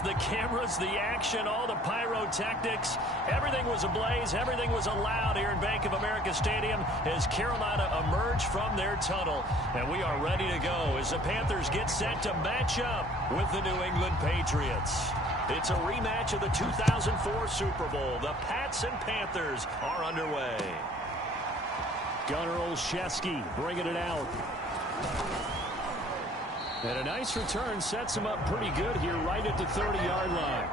lights, the cameras, the action, all the pyrotechnics. Everything was ablaze. Everything was allowed here in Bank of America Stadium as Carolina emerged from their tunnel. And we are ready to go as the Panthers get set to match up with the New England Patriots. It's a rematch of the 2004 Super Bowl. The Pats and Panthers are underway. Gunnar Olszewski bringing it out. And a nice return sets him up pretty good here right at the 30-yard line.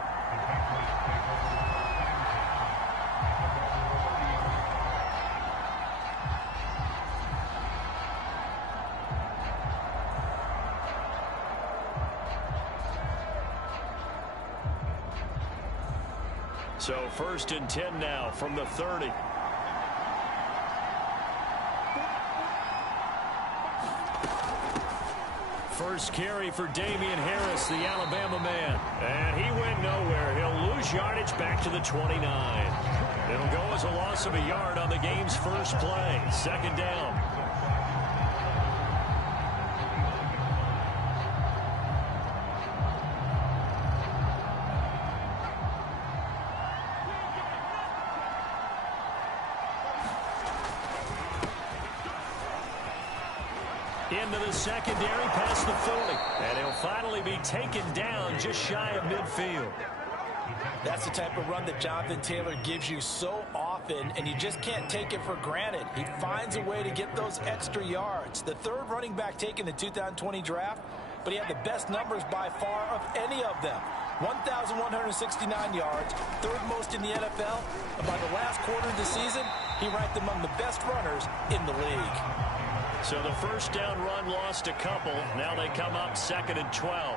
So 1st and 10 now from the 30. First carry for Damian Harris, the Alabama man. And he went nowhere. He'll lose yardage back to the 29. It'll go as a loss of a yard on the game's first play. 2nd down. Into the secondary past the 40. And he'll finally be taken down just shy of midfield. That's the type of run that Jonathan Taylor gives you so often, and you just can't take it for granted. He finds a way to get those extra yards. The 3rd running back taken in the 2020 draft, but he had the best numbers by far of any of them. 1,169 yards, 3rd most in the NFL. And by the last quarter of the season, he ranked among the best runners in the league. So the 1st down run lost a couple. Now they come up 2nd and 12.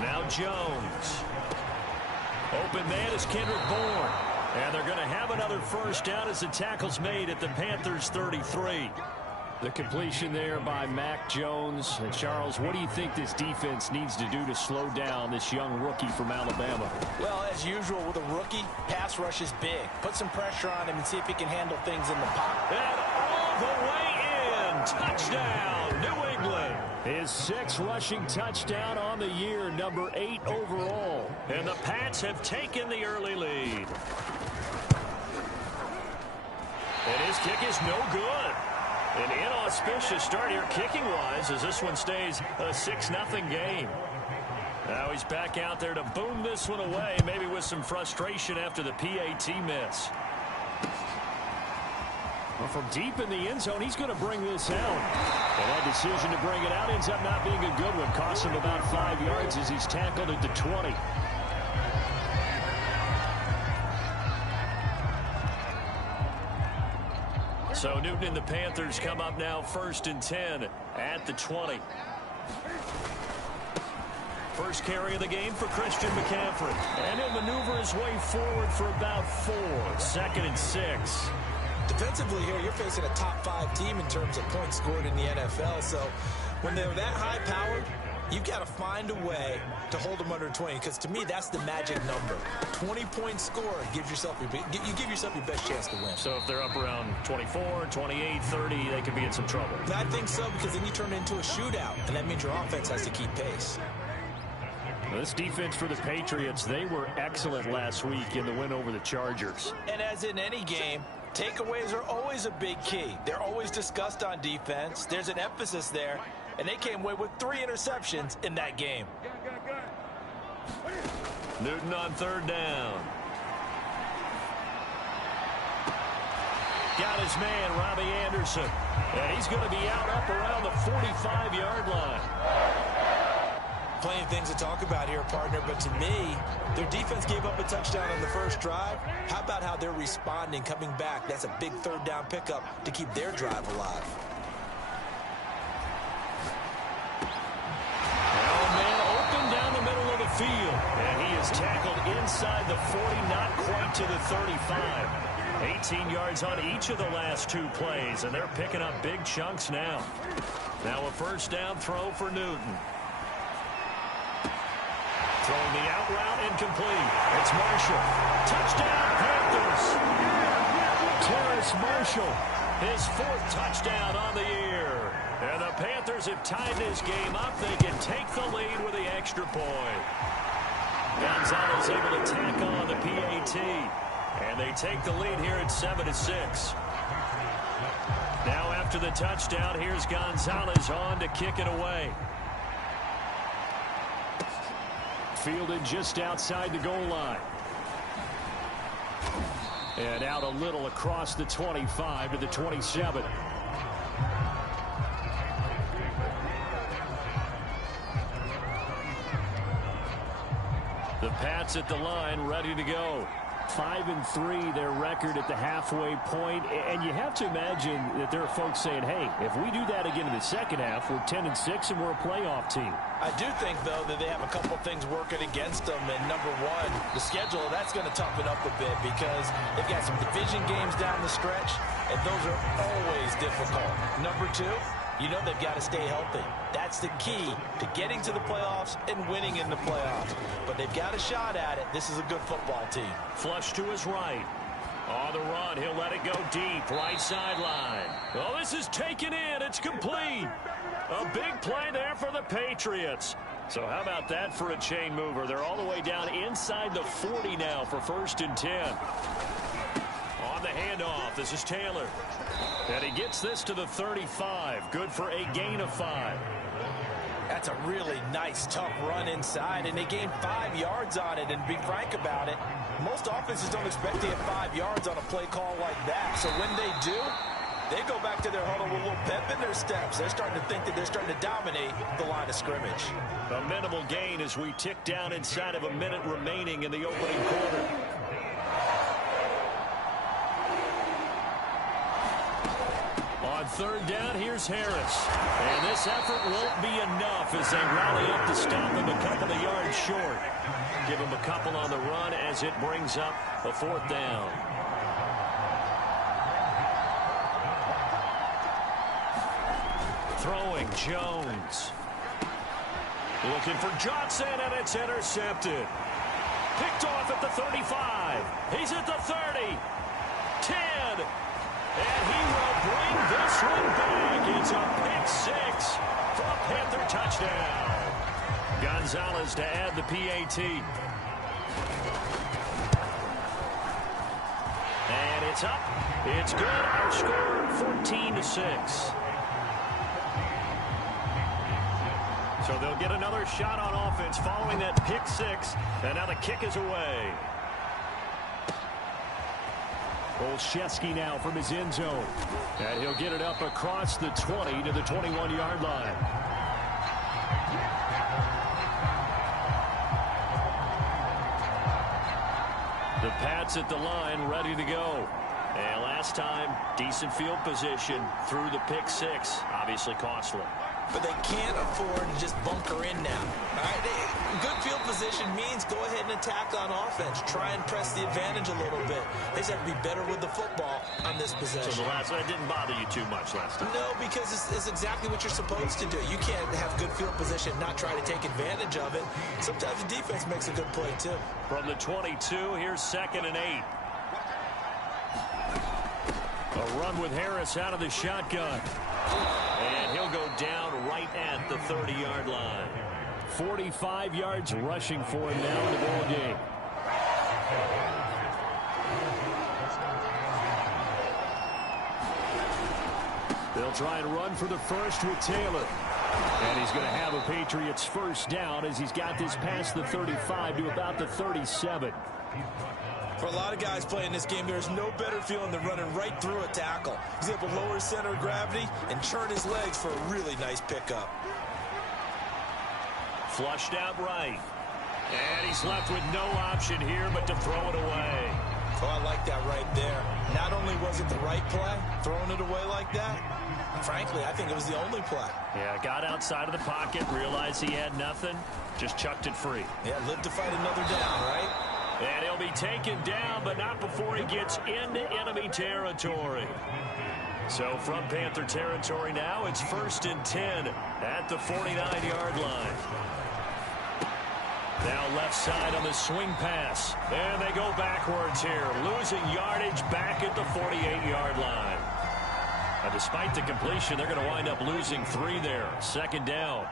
Now Jones. Open man is Kendrick Bourne. And they're going to have another 1st down as the tackle's made at the Panthers 33. The completion there by Mac Jones. And Charles, what do you think this defense needs to do to slow down this young rookie from Alabama? Well, as usual with a rookie, pass rush is big. Put some pressure on him and see if he can handle things in the pocket. And all the way in. Touchdown, New England. His 6th rushing touchdown on the year, number 8 overall. And the Pats have taken the early lead. And his kick is no good. An inauspicious start here kicking-wise as this one stays a 6-0 game. Now he's back out there to boom this one away, maybe with some frustration after the PAT miss. Well, from deep in the end zone, he's going to bring this out. And that decision to bring it out ends up not being a good one. Costs him about 5 yards as he's tackled at the 20. So Newton and the Panthers come up now 1st and 10 at the 20. First carry of the game for Christian McCaffrey. And he'll maneuver his way forward for about 4. 2nd and 6. Defensively here, you're facing a top 5 team in terms of points scored in the NFL. So when they're that high powered, you've got to find a way to hold them under 20, because to me, that's the magic number. 20 points scored gives yourself you give yourself your best chance to win. So if they're up around 24, 28, 30, they could be in some trouble. I think so, because then you turn it into a shootout, and that means your offense has to keep pace. Well, this defense for the Patriots, they were excellent last week in the win over the Chargers. And as in any game, takeaways are always a big key. They're always discussed on defense. There's an emphasis there. And they came away with 3 interceptions in that game. Newton on 3rd down. Got his man, Robbie Anderson. And he's going to be out up around the 45-yard line. Plenty of things to talk about here, partner, but to me, their defense gave up a touchdown on the first drive. How about how they're responding, coming back? That's a big 3rd down pickup to keep their drive alive. Field, and he is tackled inside the 40, not quite to the 35. 18 yards on each of the last 2 plays, and they're picking up big chunks now. Now a 1st down throw for Newton. Throwing the out route incomplete. It's Marshall. Touchdown, Panthers. Terrace Marshall, his 4th touchdown on the year. And the Panthers have tied this game up. They can take the lead with the extra point. Gonzalez able to tack on the PAT. And they take the lead here at 7-6. Now after the touchdown, here's Gonzalez on to kick it away. Fielded just outside the goal line. And out a little across the 25 to the 27. The Pats at the line, ready to go. 5-3 their record at the halfway point, and you have to imagine that there are folks saying, hey, if we do that again in the second half, we're 10-6 and we're a playoff team. I do think, though, that they have a couple things working against them, and number one, the schedule, that's going to toughen up a bit because they've got some division games down the stretch, and those are always difficult. Number two, you know they've got to stay healthy. That's the key to getting to the playoffs and winning in the playoffs. But they've got a shot at it. This is a good football team. Flush to his right. On the run, he'll let it go deep. Right sideline. Oh, this is taken in. It's complete. A big play there for the Patriots. So how about that for a chain mover? They're all the way down inside the 40 now for 1st and 10. On the handoff, this is Taylor. And he gets this to the 35. Good for a gain of 5. That's a really nice, tough run inside, and they gained 5 yards on it. And to be frank about it, most offenses don't expect to get 5 yards on a play call like that. So when they do, they go back to their huddle with a little pep in their steps. They're starting to think that they're starting to dominate the line of scrimmage. A minimal gain as we tick down inside of a minute remaining in the opening quarter. On 3rd down, here's Harris. And this effort won't be enough as they rally up to stop him a couple of yards short. Give him a couple on the run as it brings up a 4th down. Throwing Jones. Looking for Johnson, and it's intercepted. Picked off at the 35. He's at the 30. 10. And he will bring this one back. It's a pick 6 for a Panther touchdown. Gonzalez to add the PAT. And it's up. It's good. Our score 14-6. So they'll get another shot on offense following that pick 6. And now the kick is away. Olszewski now from his end zone. And he'll get it up across the 20 to the 21-yard line. The Pats at the line, ready to go. And last time, decent field position through the pick 6. Obviously costly. But they can't afford to just bunker in now. All right? Good field position means go ahead and attack on offense. Try and press the advantage a little bit. They just have to be better with the football on this possession. So the last one didn't bother you too much last time? No, because it's exactly what you're supposed to do. You can't have good field position and not try to take advantage of it. Sometimes the defense makes a good play, too. From the 22, here's 2nd and 8. A run with Harris out of the shotgun. And he'll go down right at the 30-yard line. 45 yards rushing for him now in the ball game. They'll try and run for the first with Taylor. And he's going to have a Patriots first down as he's got this past the 35 to about the 37. For a lot of guys playing this game, there's no better feeling than running right through a tackle. He's able to lower his center of gravity and churn his legs for a really nice pickup. Flushed out right. And he's left with no option here but to throw it away. Oh, I like that right there. Not only was it the right play, throwing it away like that, frankly, I think it was the only play. Yeah, got outside of the pocket, realized he had nothing, just chucked it free. Yeah, live to fight another down, right? And he'll be taken down, but not before he gets into enemy territory. So from Panther territory now, it's 1st and 10 at the 49-yard line. Now left side on the swing pass. And they go backwards here, losing yardage back at the 48-yard line. Despite the completion, they're going to wind up losing 3 there. Second down.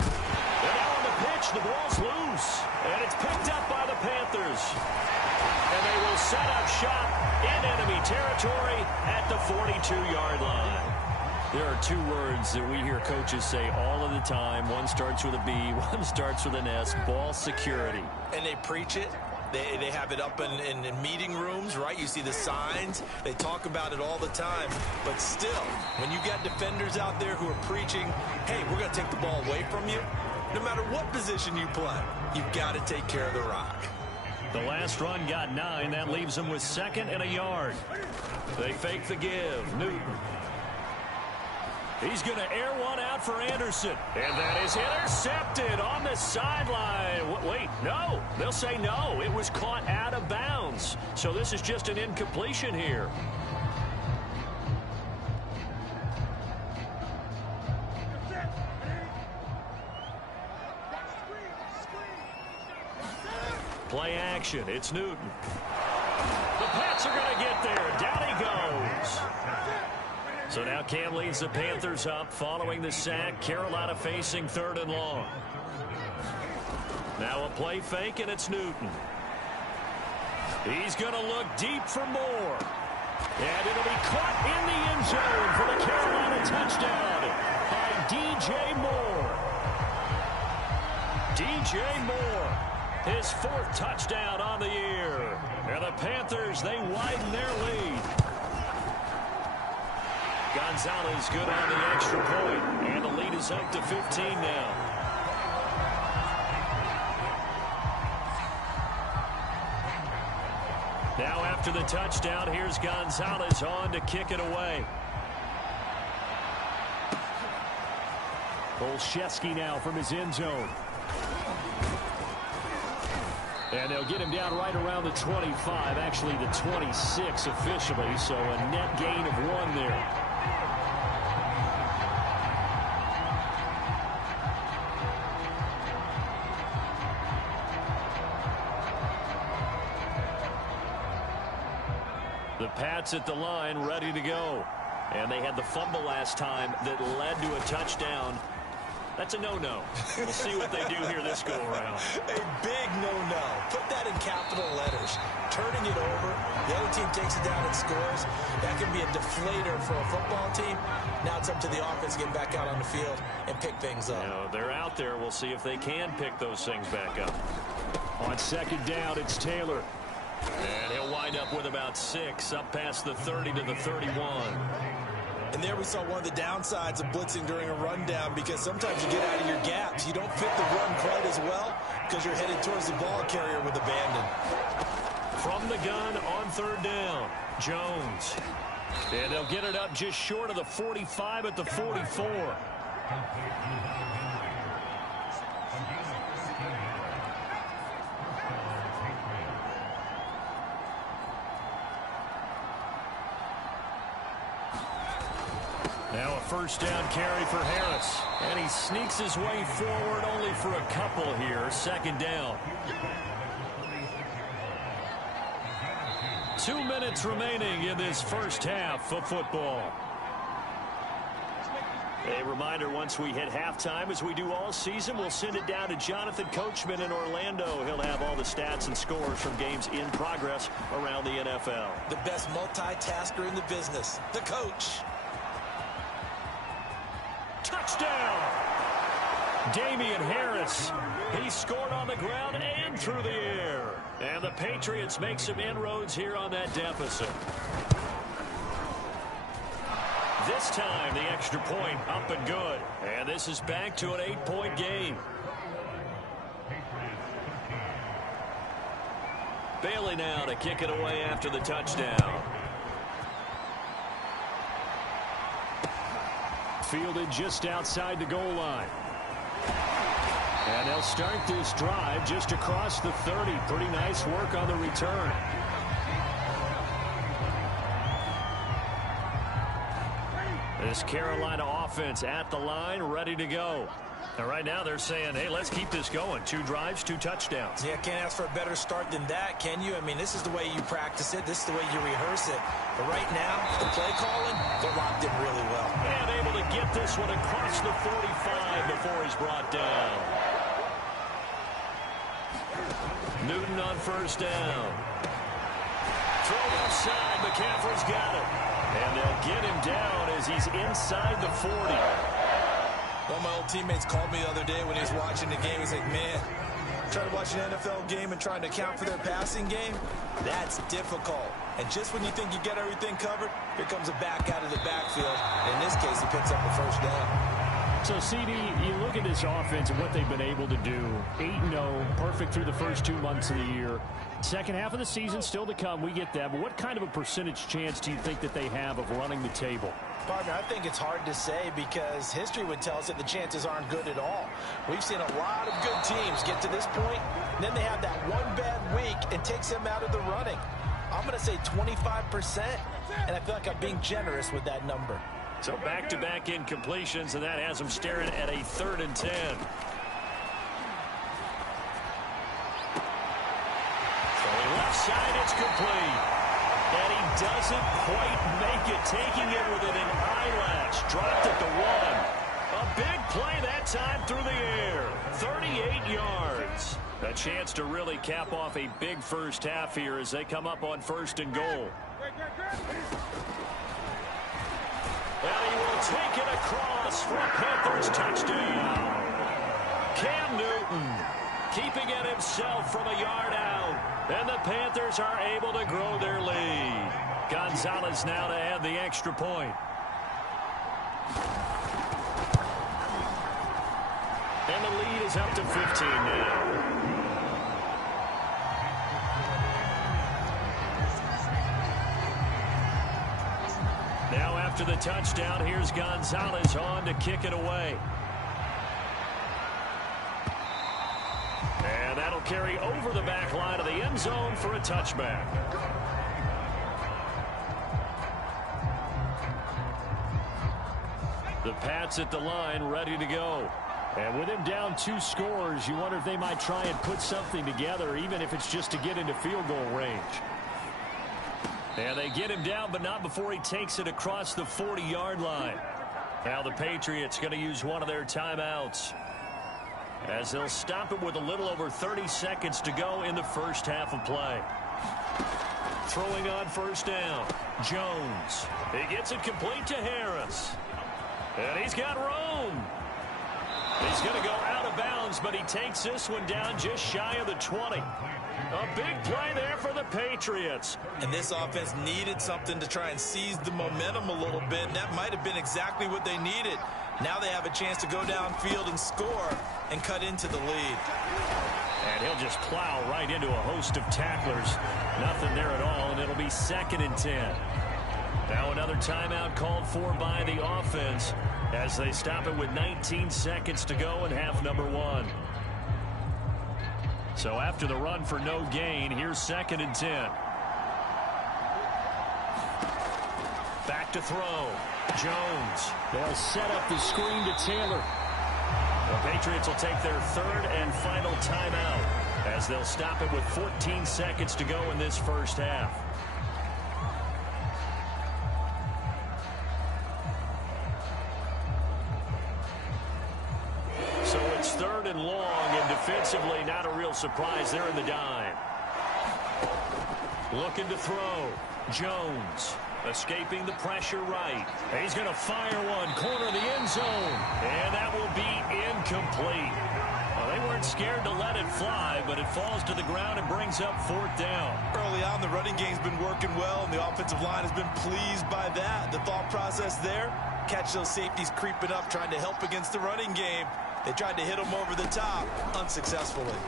They're now on the pitch. The ball's loose. And it's picked up by the Panthers. And they will set up shop in enemy territory at the 42-yard line. There are 2 words that we hear coaches say all of the time. One starts with a B, one starts with an S. Ball security. And they preach it. They have it up in meeting rooms, right? You see the signs. They talk about it all the time. But still, when you got defenders out there who are preaching, hey, we're going to take the ball away from you, no matter what position you play, you've got to take care of the rock. The last run got 9. That leaves them with 2nd and a yard. They fake the give. Newton. He's going to air one out for Anderson. And that is intercepted on the sideline. Wait, no. They'll say no. It was caught out of bounds. So this is just an incompletion here. Play action. It's Newton. The Pats are going to get there. Down he goes. So now Cam leads the Panthers up following the sack. Carolina facing 3rd and long. Now a play fake, and it's Newton. He's going to look deep for more. And it'll be caught in the end zone for the Carolina touchdown by DJ Moore. DJ Moore, his 4th touchdown on the year. And the Panthers, they widen their lead. Gonzalez good on the extra point, and the lead is up to 15 now. Now after the touchdown, here's Gonzalez on to kick it away. Olszewski now from his end zone. And they'll get him down right around the 25, actually the 26 officially, so a net gain of 1 there. The Pats at the line, ready to go. And they had the fumble last time that led to a touchdown. That's a no-no. We'll see what they do here this go-around. A big no-no. Put that in capital letters. Turning it over, the other team takes it down and scores. That can be a deflator for a football team. Now it's up to the offense to get back out on the field and pick things up. You know, they're out there. We'll see if they can pick those things back up. On 2nd down, it's Taylor. And he'll wind up with about 6, up past the 30 to the 31. And there we saw one of the downsides of blitzing during a rundown, because sometimes you get out of your gaps. You don't fit the run quite as well because you're headed towards the ball carrier with abandon. From the gun on 3rd down, Jones. And they'll get it up just short of the 45 at the 44. Now a 1st down carry for Harris. And he sneaks his way forward only for a couple here. 2nd down. 2 minutes remaining in this first half of football. A reminder, once we hit halftime, as we do all season, we'll send it down to Jonathan Coachman in Orlando. He'll have all the stats and scores from games in progress around the NFL. The best multitasker in the business, the coach. Touchdown! Damian Harris. He scored on the ground and through the air. And the Patriots make some inroads here on that deficit. This time, the extra point up and good. And this is back to an 8-point game. Bailey now to kick it away after the touchdown. Fielded just outside the goal line. And they'll start this drive just across the 30. Pretty nice work on the return. This Carolina offense at the line, ready to go. And right now they're saying, hey, let's keep this going. 2 drives, 2 touchdowns. Yeah, can't ask for a better start than that, can you? I mean, this is the way you practice it. This is the way you rehearse it. But right now, the play calling, they're locked in really well. And able to get this one across the 45 before he's brought down. Newton on first down. Throw left side. McCaffrey's got it. And they'll get him down as he's inside the 40. One of my old teammates called me the other day when he was watching the game. He's like, man, trying to watch an NFL game and trying to account for their passing game, that's difficult. And just when you think you get everything covered, here comes a back out of the backfield. In this case, he picks up a first down. So, CD, you look at this offense and what they've been able to do. 8-0, perfect through the first 2 months of the year. Second half of the season still to come. We get that. But what kind of a percentage chance do you think that they have of running the table? Partner, I think it's hard to say because history would tell us that the chances aren't good at all. We've seen a lot of good teams get to this point, and then they have that one bad week and takes them out of the running. I'm going to say 25%, and I feel like I'm being generous with that number. So back-to-back incompletions, and that has them staring at a 3rd and 10. Throwing left side, it's complete. And he doesn't quite make it, taking it within an eyelash. Dropped at the 1. A big play that time through the air. 38 yards. A chance to really cap off a big first half here as they come up on 1st and goal. And he will take it across for a Panthers touchdown. Cam Newton keeping it himself from a yard out. And the Panthers are able to grow their lead. Gonzalez now to add the extra point. And the lead is up to 15 now. Now after the touchdown, here's Gonzalez on to kick it away. And that'll carry over the back line of the end zone for a touchback. The Pats at the line ready to go. And with him down 2 scores, you wonder if they might try and put something together, even if it's just to get into field goal range. And they get him down, but not before he takes it across the 40-yard line. Now the Patriots going to use one of their timeouts, as they'll stop it with a little over 30 seconds to go in the first half of play. Throwing on first down, Jones. He gets it complete to Harris. And he's got room. He's going to go out of bounds, but he takes this one down just shy of the 20. A big play there for the Patriots. And this offense needed something to try and seize the momentum a little bit, and that might have been exactly what they needed. Now they have a chance to go downfield and score and cut into the lead. And he'll just plow right into a host of tacklers. Nothing there at all, and it'll be 2nd and 10. Now another timeout called for by the offense as they stop it with 19 seconds to go in half number 1. So after the run for no gain, here's 2nd and 10. Back to throw. Jones. They'll set up the screen to Taylor. The Patriots will take their 3rd and final timeout as they'll stop it with 14 seconds to go in this first half. So it's 3rd and long, and defensively not a real surprise there in the dime. Looking to throw. Jones escaping the pressure right. He's going to fire one, corner of the end zone, and that will be incomplete. Well, they weren't scared to let it fly, but it falls to the ground and brings up 4th down. Early on, the running game's been working well, and the offensive line has been pleased by that. The thought process there, catch those safeties creeping up, trying to help against the running game. They tried to hit him over the top, unsuccessfully.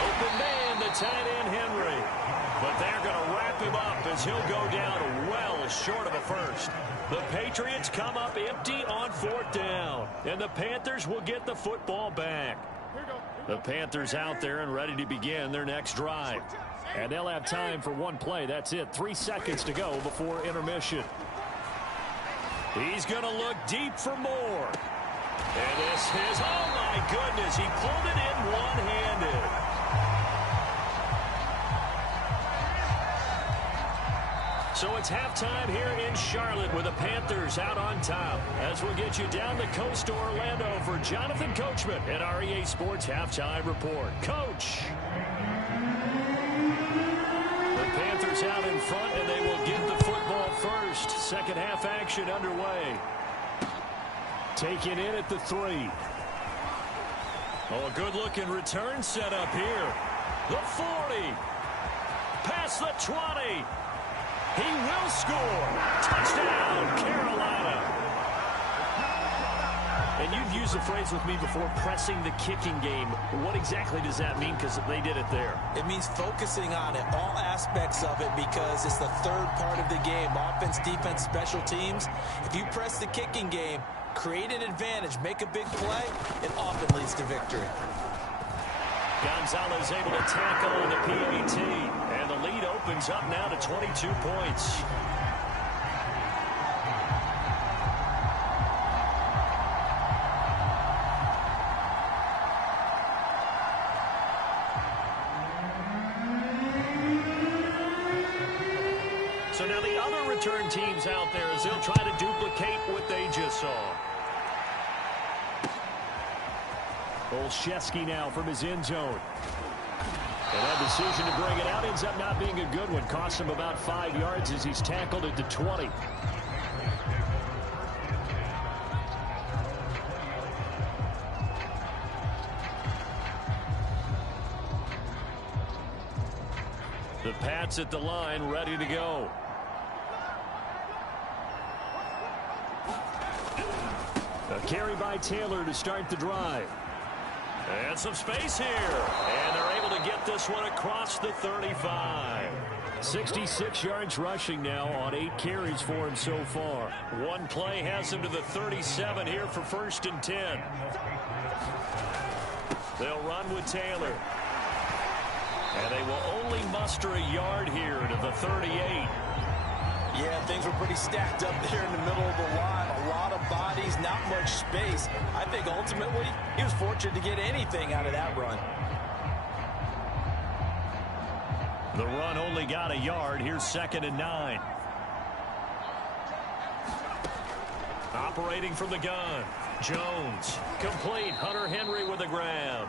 Open man, the tight end Henry. But they're going to wrap him up as he'll go down well short of a first. The Patriots come up empty on 4th down, and the Panthers will get the football back. The Panthers out there and ready to begin their next drive. And they'll have time for one play. That's it. 3 seconds to go before intermission. He's going to look deep for more. And this is, oh my goodness, he pulled it in one-handed. So it's halftime here in Charlotte with the Panthers out on top. As we'll get you down the coast to Orlando for Jonathan Coachman at our EA Sports Halftime Report. Coach. The Panthers out in front, and they will get the football first. Second half action underway. Taken in at the 3. Oh, a good-looking return set up here. The 40. Past the 20. He will score. Touchdown, Carolina. And you've used the phrase with me before, pressing the kicking game. What exactly does that mean? Because they did it there. It means focusing on it, all aspects of it, because it's the third part of the game. Offense, defense, special teams. If you press the kicking game, create an advantage, make a big play, it often leads to victory. Gonzalez able to tackle on the PAT, and the lead opens up now to 22 points. So now the other return teams out there as they'll try to duplicate what they just saw. Olszewski now from his end zone. And that decision to bring it out ends up not being a good one. Cost him about 5 yards as he's tackled at the 20. The Pats at the line, ready to go. A carry by Taylor to start the drive. And some space here. And they're able to get this one across the 35. 66 yards rushing now on 8 carries for him so far. One play has him to the 37 here for 1st and 10. They'll run with Taylor. And they will only muster a yard here to the 38. Yeah, things were pretty stacked up there in the middle of the line. A lot of bodies, not much space. I think ultimately he was fortunate to get anything out of that run. The run only got a yard. Here's 2nd and 9. Operating from the gun. Jones. Complete. Hunter Henry with the grab.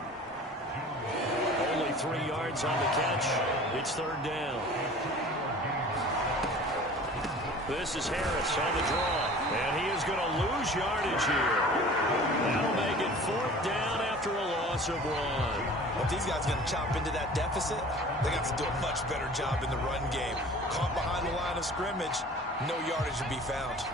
Only 3 yards on the catch. It's 3rd down. This is Harris on the draw. And he is going to lose yardage here. That'll make it 4th down after a loss of 1. But these guys are going to chop into that deficit. They got to do a much better job in the run game. Caught behind the line of scrimmage, no yardage to be found.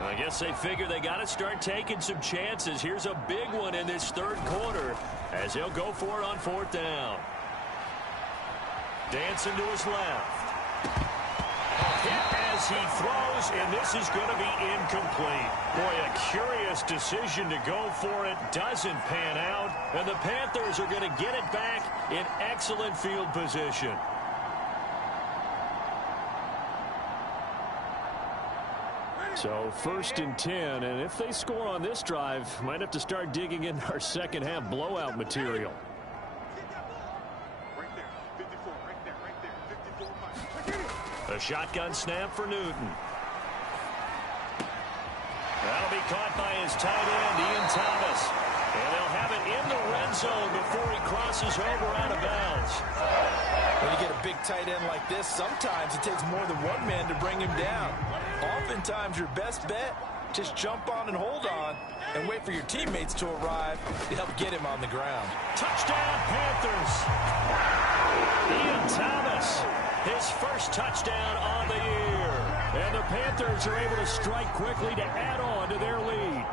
I guess they figure they got to start taking some chances. Here's a big one in this 3rd quarter as they'll go for it on 4th down. Dancing to his left. Hit as he throws, and this is going to be incomplete. Boy, a curious decision to go for it. Doesn't pan out, and the Panthers are going to get it back in excellent field position. So 1st and 10, and if they score on this drive, might have to start digging in our second half blowout material. A shotgun snap for Newton. That'll be caught by his tight end, Ian Thomas. And they'll have it in the red zone before he crosses over out of bounds. When you get a big tight end like this, sometimes it takes more than one man to bring him down. Oftentimes, your best bet, just jump on and hold on and wait for your teammates to arrive to help get him on the ground. Touchdown, Panthers. Ian Thomas, his first touchdown on the year. And the Panthers are able to strike quickly to add on to their lead.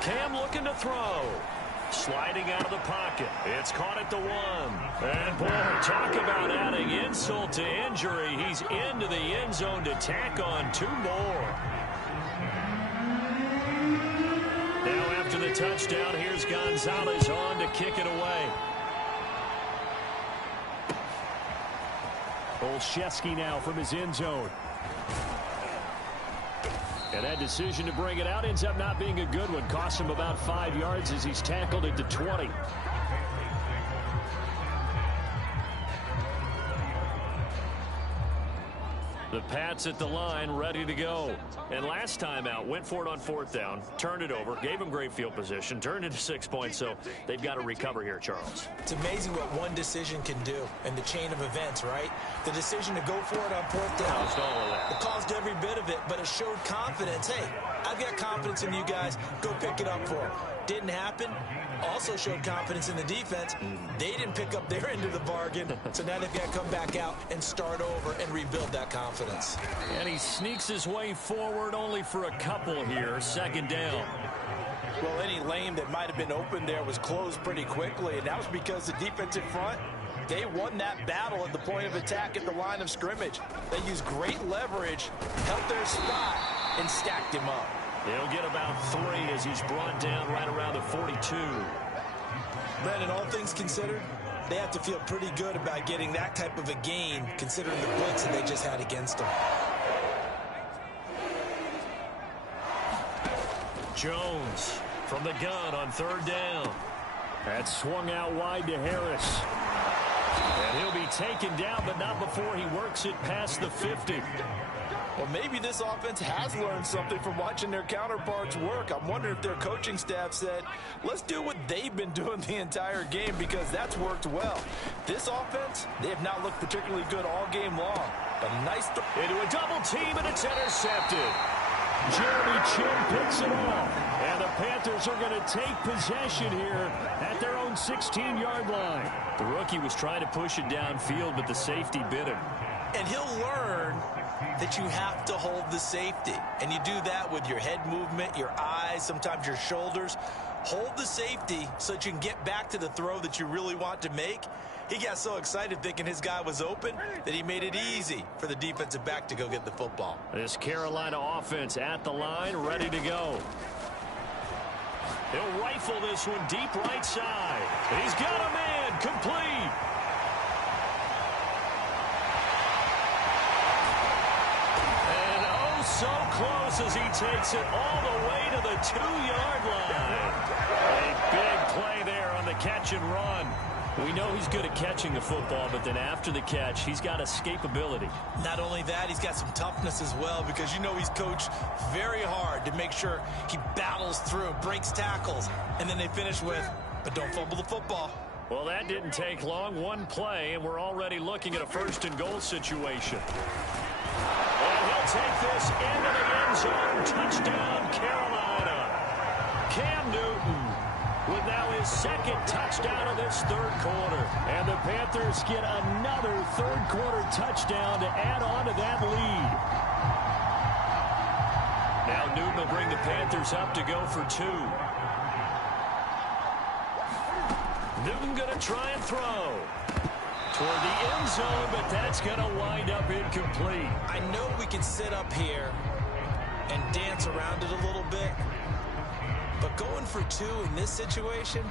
Cam looking to throw. Sliding out of the pocket. It's caught at the 1. And boy, talk about adding insult to injury. He's into the end zone to tack on 2 more. Now after the touchdown, here's Gonzalez on to kick it away. Olszewski now from his end zone. And that decision to bring it out ends up not being a good one. Costs him about 5 yards as he's tackled at the 20. The Pats at the line, ready to go. And last time out, went for it on 4th down, turned it over, gave them great field position, turned into 6 points, so they've got to recover here, Charles. It's amazing what one decision can do in the chain of events, right? The decision to go for it on 4th down. Caused all of that. It caused every bit of it, but it showed confidence. Hey, I've got confidence in you guys. Go pick it up for them. Didn't happen. Also showed confidence in the defense. They didn't pick up their end of the bargain, so now they've got to come back out and start over and rebuild that confidence. And he sneaks his way forward only for a couple here. 2nd down. Well, any lane that might have been open there was closed pretty quickly, and that was because the defensive front, they won that battle at the point of attack at the line of scrimmage. They used great leverage, held their spot, and stacked him up. He'll get about 3 as he's brought down right around the 42. Brandon, all things considered, they have to feel pretty good about getting that type of a gain, considering the blitz that they just had against them. Jones from the gun on 3rd down. That swung out wide to Harris. And he'll be taken down, but not before he works it past the 50. Well, maybe this offense has learned something from watching their counterparts work. I'm wondering if their coaching staff said, let's do what they've been doing the entire game, because that's worked well. This offense, they have not looked particularly good all game long. But nice into a double team, and it's intercepted. Jeremy Chin picks it off. And the Panthers are going to take possession here at their own 16-yard line. The rookie was trying to push it downfield, but the safety bit him. And he'll learn that you have to hold the safety. And you do that with your head movement, your eyes, sometimes your shoulders. Hold the safety so that you can get back to the throw that you really want to make. He got so excited thinking his guy was open that he made it easy for the defensive back to go get the football. This Carolina offense at the line, ready to go. He'll rifle this one deep right side. He's got a man, complete. And oh, so close as he takes it all the way to the 2-yard line. A big play there on the catch and run. We know he's good at catching the football, but then after the catch, he's got escapability. Not only that, he's got some toughness as well, because you know he's coached very hard to make sure he battles through, breaks tackles, and then they finish with, but don't fumble the football. Well, that didn't take long. One play, and we're already looking at a 1st and goal situation. And he'll take this into the end zone. Touchdown, Carolina. Cam Newton with now his 2nd touchdown of this 3rd quarter. And the Panthers get another 3rd quarter touchdown to add on to that lead. Now Newton will bring the Panthers up to go for 2. Newton going to try and throw toward the end zone, but that's going to wind up incomplete. I know we can sit up here and dance around it a little bit, but going for 2 in this situation,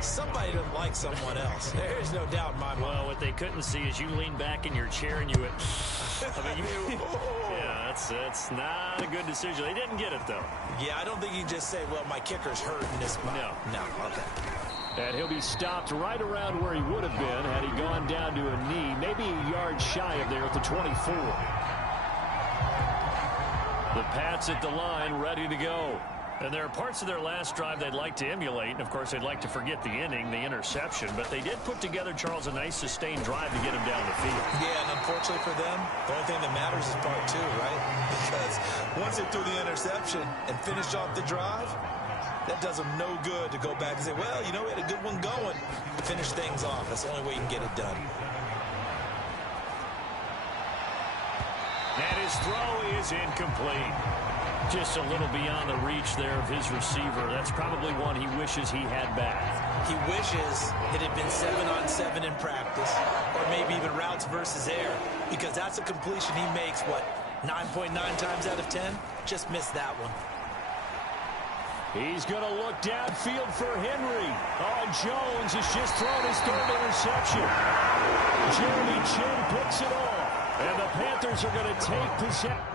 somebody doesn't like someone else. There's no doubt in my mind. Well, what they couldn't see is you lean back in your chair and you went, I mean, yeah, that's not a good decision. They didn't get it, though. Yeah, I don't think you can just say, well, my kicker's hurt in this spot. No, okay. And he'll be stopped right around where he would have been had he gone down to a knee, maybe a yard shy of there at the 24. The Pats at the line, ready to go. And there are parts of their last drive they'd like to emulate. And, of course, they'd like to forget the inning, the interception. But they did put together, Charles, a nice sustained drive to get him down the field. Yeah, and unfortunately for them, the only thing that matters is part 2, right? Because once they threw the interception and finished off the drive, that does them no good to go back and say, well, you know, we had a good one going. Finish things off. That's the only way you can get it done. And his throw is incomplete. Just a little beyond the reach there of his receiver. That's probably one he wishes he had back. He wishes it had been 7-on-7 in practice, or maybe even routes versus air, because that's a completion he makes, what, 9.9 times out of 10? Just missed that one. He's going to look downfield for Henry. Oh, Jones has just thrown his third interception. Jeremy Chin picks it off. And the Panthers are going to take possession.